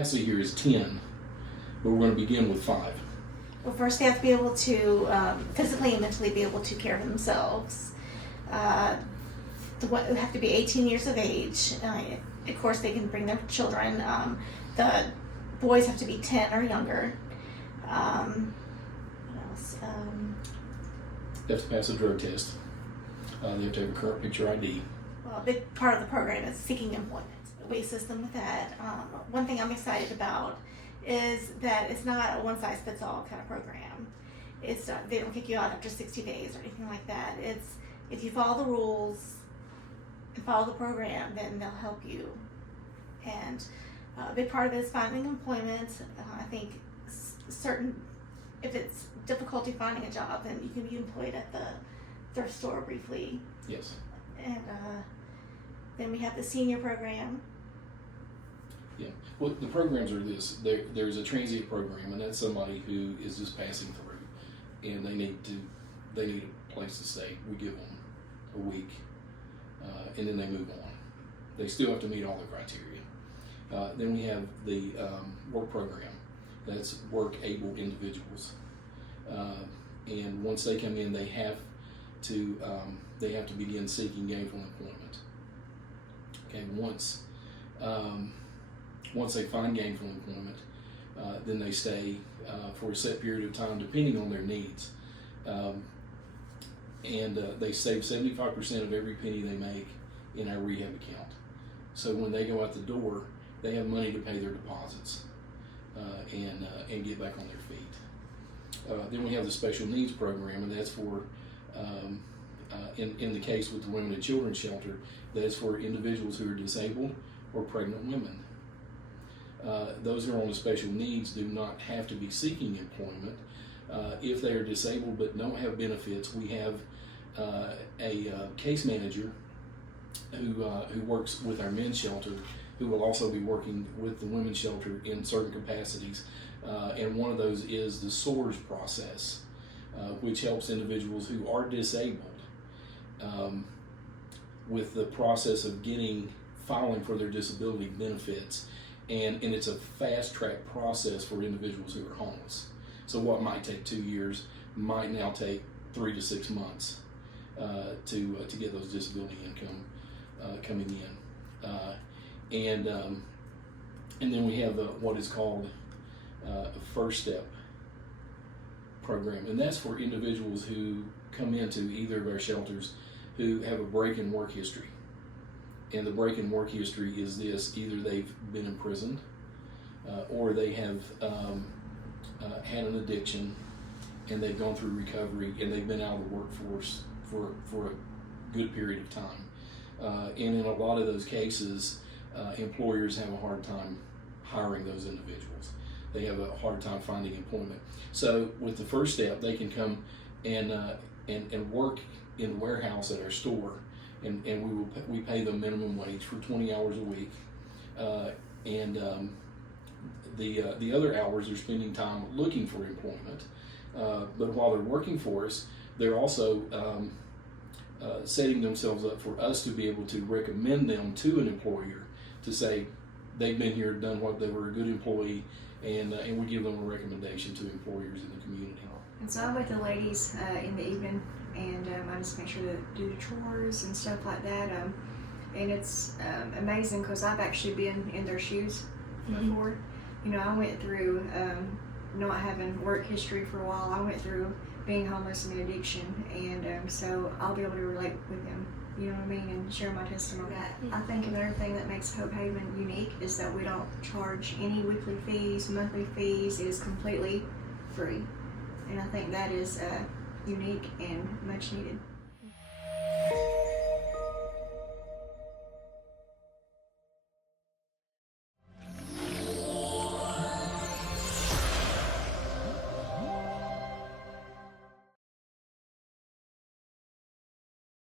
capacity here is 10, but we're going to begin with 5. Well, first they have to be able to physically and mentally be able to care for themselves. They have to be 18 years of age. Of course, they can bring their children. The boys have to be 10 or younger. What else? They have to pass a drug test. They have to have a current picture ID. Well, a big part of the program is seeking employment. We assist them with that. One thing I'm excited about is that it's not a one-size-fits-all kind of program. They don't kick you out after 60 days or anything like that. It's if you follow the rules and follow the program, then they'll help you. And a big part of it is finding employment. I think if it's difficulty finding a job, then you can be employed at the thrift store briefly. Yes. And then we have the senior program. Yeah. Well, the programs are this. There's a transient program, and that's somebody who is just passing through, and they need a place to stay. We give them a week, and then they move on. They still have to meet all the criteria. Then we have the work program. That's work-able individuals, and once they come in, they have to begin seeking gainful employment. Okay, once they find gainful employment, then they stay for a set period of time, depending on their needs, and they save 75% of every penny they make in our rehab account. So when they go out the door, they have money to pay their deposits and get back on their feet. Then we have the special needs program, and that's for in the case with the Women and Children Shelter, that's for individuals who are disabled or pregnant women. Those who are on the special needs do not have to be seeking employment. If they are disabled but don't have benefits, we have a case manager who works with our men's shelter, who will also be working with the women's shelter in certain capacities. And one of those is the SOARS process, which helps individuals who are disabled with the process of filing for their disability benefits. And it's a fast-track process for individuals who are homeless. So what might take 2 years might now take 3 to 6 months to get those disability income coming in. And then we have what is called a First Step program, and that's for individuals who come into either of our shelters who have a break in work history. And the break in work history is this: either they've been imprisoned, or they have had an addiction, and they've gone through recovery, and they've been out of the workforce for a good period of time. And in a lot of those cases, employers have a hard time hiring those individuals. They have a hard time finding employment. So with the First Step, they can come and work in the warehouse at our store, and we pay them minimum wage for 20 hours a week, and the other hours they're spending time looking for employment. But while they're working for us, they're also setting themselves up for us to be able to recommend them to an employer, to say they've been here, done what, they were a good employee, and we give them a recommendation to employers in the community. And so I'm with the ladies in the evening, and I just make sure to do the chores and stuff like that. And it's amazing because I've actually been in their shoes before. You know, I went through not having work history for a while. I went through being homeless and addiction, and so I'll be able to relate with them. You know what I mean, and share my testimony. I think another thing that makes Hope Haven unique is that we don't charge any weekly fees, monthly fees. It is completely free. And I think that is unique and much needed.